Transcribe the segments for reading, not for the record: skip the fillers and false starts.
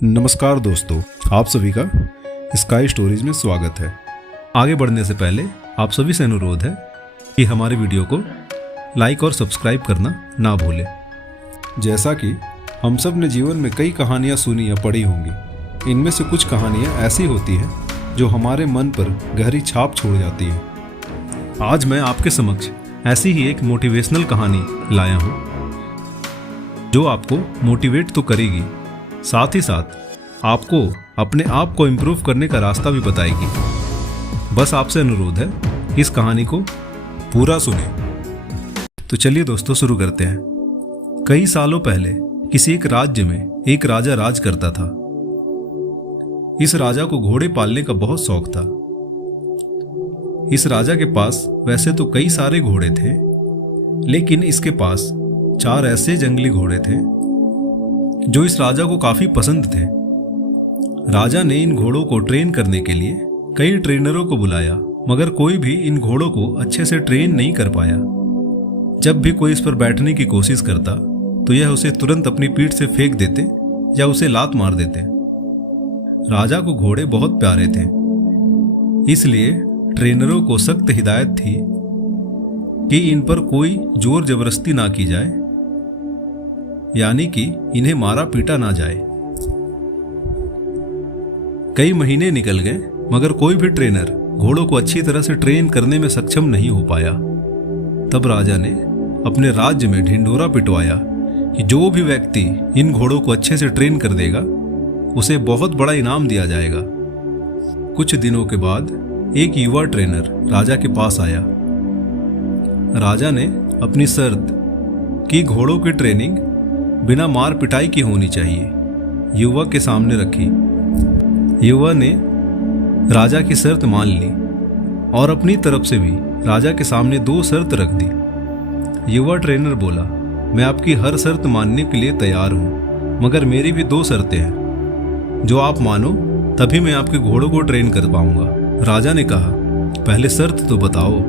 नमस्कार दोस्तों, आप सभी का स्काई स्टोरीज में स्वागत है। आगे बढ़ने से पहले आप सभी से अनुरोध है कि हमारे वीडियो को लाइक और सब्सक्राइब करना ना भूलें। जैसा कि हम सब ने जीवन में कई कहानियाँ सुनी या पढ़ी होंगी, इनमें से कुछ कहानियाँ ऐसी होती हैं जो हमारे मन पर गहरी छाप छोड़ जाती हैं। आज मैं आपके समक्ष ऐसी ही एक मोटिवेशनल कहानी लाया हूँ जो आपको मोटिवेट तो करेगी, साथ ही साथ आपको अपने आप को इम्प्रूव करने का रास्ता भी बताएगी। बस आपसे अनुरोध है, इस कहानी को पूरा सुने। तो चलिए दोस्तों, शुरू करते हैं। कई सालों पहले किसी एक राज्य में एक राजा राज करता था। इस राजा को घोड़े पालने का बहुत शौक था। इस राजा के पास वैसे तो कई सारे घोड़े थे, लेकिन इसके पास 4 ऐसे जंगली घोड़े थे जो इस राजा को काफी पसंद थे। राजा ने इन घोड़ों को ट्रेन करने के लिए कई ट्रेनरों को बुलाया, मगर कोई भी इन घोड़ों को अच्छे से ट्रेन नहीं कर पाया। जब भी कोई इस पर बैठने की कोशिश करता तो यह उसे तुरंत अपनी पीठ से फेंक देते या उसे लात मार देते। राजा को घोड़े बहुत प्यारे थे, इसलिए ट्रेनरों को सख्त हिदायत थी कि इन पर कोई जोर जबरदस्ती ना की जाए, यानी कि इन्हें मारा पीटा ना जाए। कई महीने निकल गए, मगर कोई भी ट्रेनर घोड़ों को अच्छी तरह से ट्रेन करने में सक्षम नहीं हो पाया। तब राजा ने अपने राज्य में ढिंढोरा पिटवाया कि जो भी व्यक्ति इन घोड़ों को अच्छे से ट्रेन कर देगा उसे बहुत बड़ा इनाम दिया जाएगा। कुछ दिनों के बाद एक युवा ट्रेनर राजा के पास आया। राजा ने अपनी शर्त कि घोड़ों की ट्रेनिंग बिना मार पिटाई की होनी चाहिए युवा के सामने रखी। युवा ने राजा की शर्त मान ली और अपनी तरफ से भी राजा के सामने 2 शर्त रख दी। युवा ट्रेनर बोला, मैं आपकी हर शर्त मानने के लिए तैयार हूँ, मगर मेरी भी 2 शर्तें हैं। जो आप मानो तभी मैं आपके घोड़ों को ट्रेन कर पाऊंगा। राजा ने कहा, पहले शर्त तो बताओ।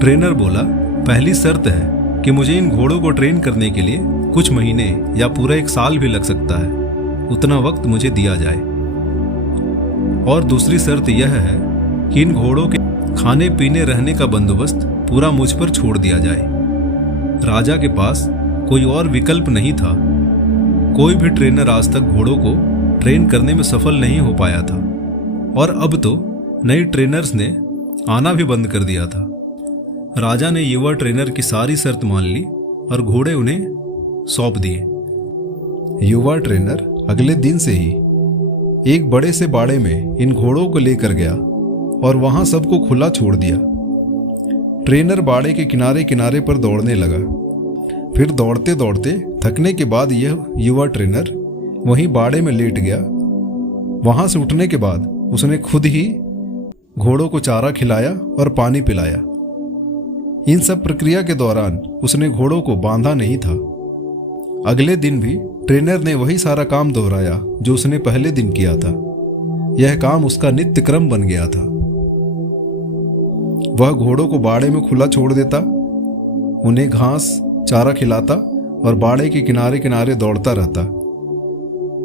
ट्रेनर बोला, पहली शर्त है कि मुझे इन घोड़ों को ट्रेन करने के लिए कुछ महीने या पूरा 1 साल भी लग सकता है, उतना वक्त मुझे दिया जाए। और दूसरी शर्त यह है कि इन घोड़ों के खाने पीने रहने का बंदोबस्त पूरा मुझ पर छोड़ दिया जाए। राजा के पास कोई और विकल्प नहीं था। कोई भी ट्रेनर आज तक घोड़ों को ट्रेन करने में सफल नहीं हो पाया था, और अब तो नए ट्रेनर्स ने आना भी बंद कर दिया था। राजा ने युवा ट्रेनर की सारी शर्त मान ली और घोड़े उन्हें सौंप दिए। युवा ट्रेनर अगले दिन से ही एक बड़े से बाड़े में इन घोड़ों को लेकर गया और वहां सबको खुला छोड़ दिया। ट्रेनर बाड़े के किनारे किनारे पर दौड़ने लगा। फिर दौड़ते दौड़ते थकने के बाद यह युवा ट्रेनर वहीं बाड़े में लेट गया। वहां से उठने के बाद उसने खुद ही घोड़ों को चारा खिलाया और पानी पिलाया। इन सब प्रक्रिया के दौरान उसने घोड़ों को बांधा नहीं था। अगले दिन भी ट्रेनर ने वही सारा काम दोहराया जो उसने पहले दिन किया था। यह काम उसका नित्य क्रम बन गया था। वह घोड़ों को बाड़े में खुला छोड़ देता, उन्हें घास चारा खिलाता और बाड़े के किनारे किनारे दौड़ता रहता।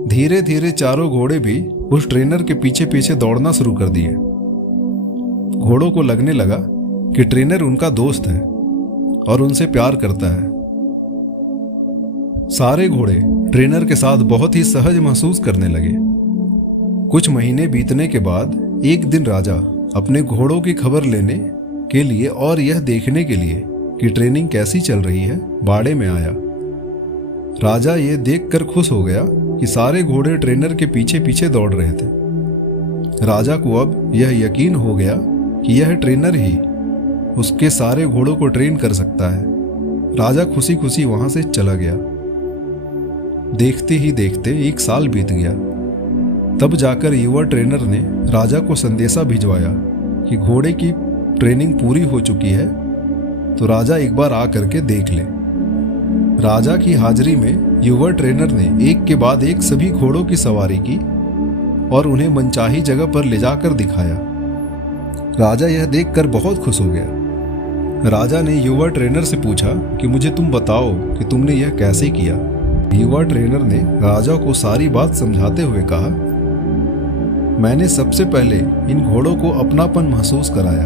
धीरे धीरे चारों घोड़े भी उस ट्रेनर के पीछे पीछे दौड़ना शुरू कर दिए। घोड़ों को लगने लगा कि ट्रेनर उनका दोस्त है और उनसे प्यार करता है। सारे घोड़े ट्रेनर के साथ बहुत ही सहज महसूस करने लगे। कुछ महीने बीतने के बाद एक दिन राजा अपने घोड़ों की खबर लेने के लिए और यह देखने के लिए कि ट्रेनिंग कैसी चल रही है बाड़े में आया। राजा ये देखकर खुश हो गया कि सारे घोड़े ट्रेनर के पीछे पीछे दौड़ रहे थे। राजा को अब यह यकीन हो गया कि यह ट्रेनर ही उसके सारे घोड़ों को ट्रेन कर सकता है। राजा खुशी खुशी वहां से चला गया। देखते ही देखते 1 साल बीत गया। तब जाकर युवा ट्रेनर ने राजा को संदेशा भिजवाया कि घोड़े की ट्रेनिंग पूरी हो चुकी है, तो राजा एक बार आ करके देख ले। राजा की हाजिरी में युवा ट्रेनर ने एक के बाद एक सभी घोड़ों की सवारी की और उन्हें मनचाही जगह पर ले जाकर दिखाया। राजा यह देखकर बहुत खुश हो गया। राजा ने युवा ट्रेनर से पूछा कि मुझे तुम बताओ कि तुमने यह कैसे किया। युवा ट्रेनर ने राजा को सारी बात समझाते हुए कहा, मैंने सबसे पहले इन घोड़ों को अपनापन महसूस कराया,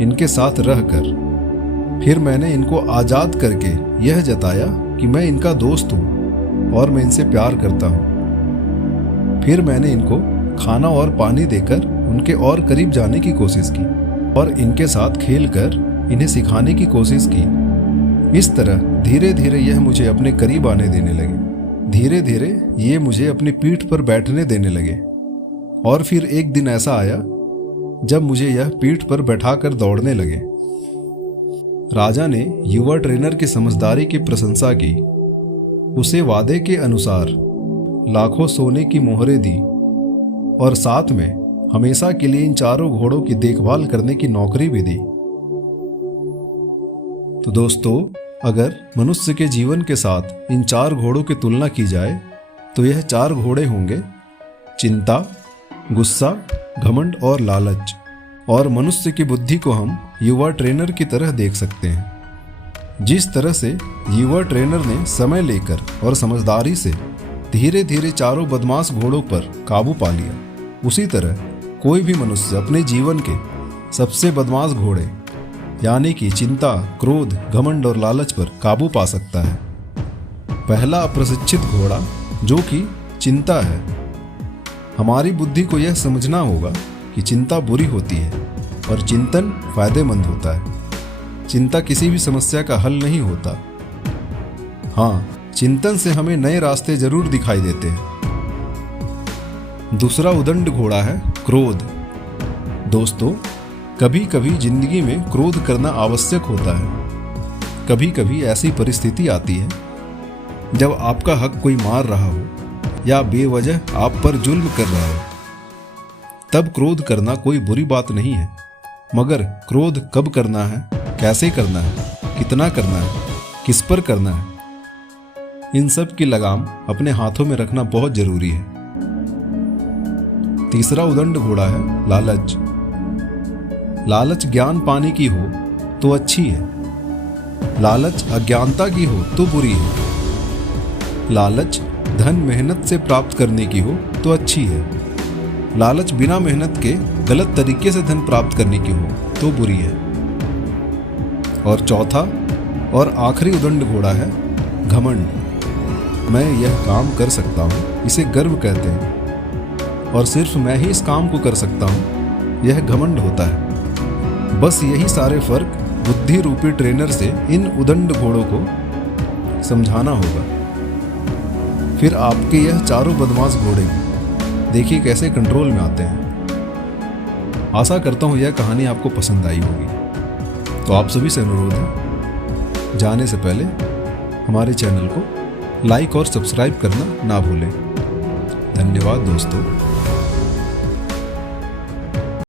इनके साथ रहकर। फिर मैंने इनको आज़ाद करके यह जताया कि मैं इनका दोस्त हूँ और मैं इनसे प्यार करता हूँ। फिर मैंने इनको खाना और पानी देकर उनके और करीब जाने की कोशिश की और इनके साथ खेलकर इन्हें सिखाने की कोशिश की। इस तरह धीरे धीरे यह मुझे अपने करीब आने देने लगे। धीरे धीरे ये मुझे अपनी पीठ पर बैठने देने लगे और फिर एक दिन ऐसा आया जब मुझे यह पीठ पर बैठाकर दौड़ने लगे। राजा ने युवा ट्रेनर की समझदारी की प्रशंसा की, उसे वादे के अनुसार लाखों सोने की मोहरें दी और साथ में हमेशा के लिए इन चारों घोड़ों की देखभाल करने की नौकरी भी दी। तो दोस्तों, अगर मनुष्य के जीवन के साथ इन 4 घोड़ों की तुलना की जाए तो यह 4 घोड़े होंगे चिंता, गुस्सा, घमंड और लालच। और मनुष्य की बुद्धि को हम युवा ट्रेनर की तरह देख सकते हैं। जिस तरह से युवा ट्रेनर ने समय लेकर और समझदारी से धीरे धीरे चारों बदमाश घोड़ों पर काबू पा लिया, उसी तरह कोई भी मनुष्य अपने जीवन के सबसे बदमाश घोड़े यानी कि चिंता, क्रोध, घमंड और लालच पर काबू पा सकता है। पहला अप्रशिक्षित घोड़ा जो कि चिंता है। हमारी बुद्धि को यह समझना होगा कि चिंता बुरी होती है और चिंतन फायदेमंद होता है। चिंता किसी भी समस्या का हल नहीं होता। हाँ, चिंतन से हमें नए रास्ते जरूर दिखाई देते हैं। दूसरा उदंड घोड़ा है क्रोध। दोस्तों, कभी कभी जिंदगी में क्रोध करना आवश्यक होता है। कभी कभी ऐसी परिस्थिति आती है जब आपका हक कोई मार रहा हो या बेवजह आप पर जुल्म कर रहा हो, तब क्रोध करना कोई बुरी बात नहीं है। मगर क्रोध कब करना है, कैसे करना है, कितना करना है, किस पर करना है, इन सब की लगाम अपने हाथों में रखना बहुत जरूरी है। तीसरा उदंड घोड़ा है लालच। लालच ज्ञान पाने की हो तो अच्छी है, लालच अज्ञानता की हो तो बुरी है। लालच धन मेहनत से प्राप्त करने की हो तो अच्छी है, लालच बिना मेहनत के गलत तरीके से धन प्राप्त करने की हो तो बुरी है। और चौथा और आखिरी उदंड घोड़ा है घमंड। मैं यह काम कर सकता हूँ, इसे गर्व कहते हैं, और सिर्फ मैं ही इस काम को कर सकता हूँ, यह घमंड होता है। बस यही सारे फर्क बुद्धि रूपी ट्रेनर से इन उदंड घोड़ों को समझाना होगा। फिर आपके यह चारों बदमाश घोड़े देखिए कैसे कंट्रोल में आते हैं। आशा करता हूँ यह कहानी आपको पसंद आई होगी। तो आप सभी से अनुरोध है, जाने से पहले हमारे चैनल को लाइक और सब्सक्राइब करना ना भूलें। धन्यवाद दोस्तों।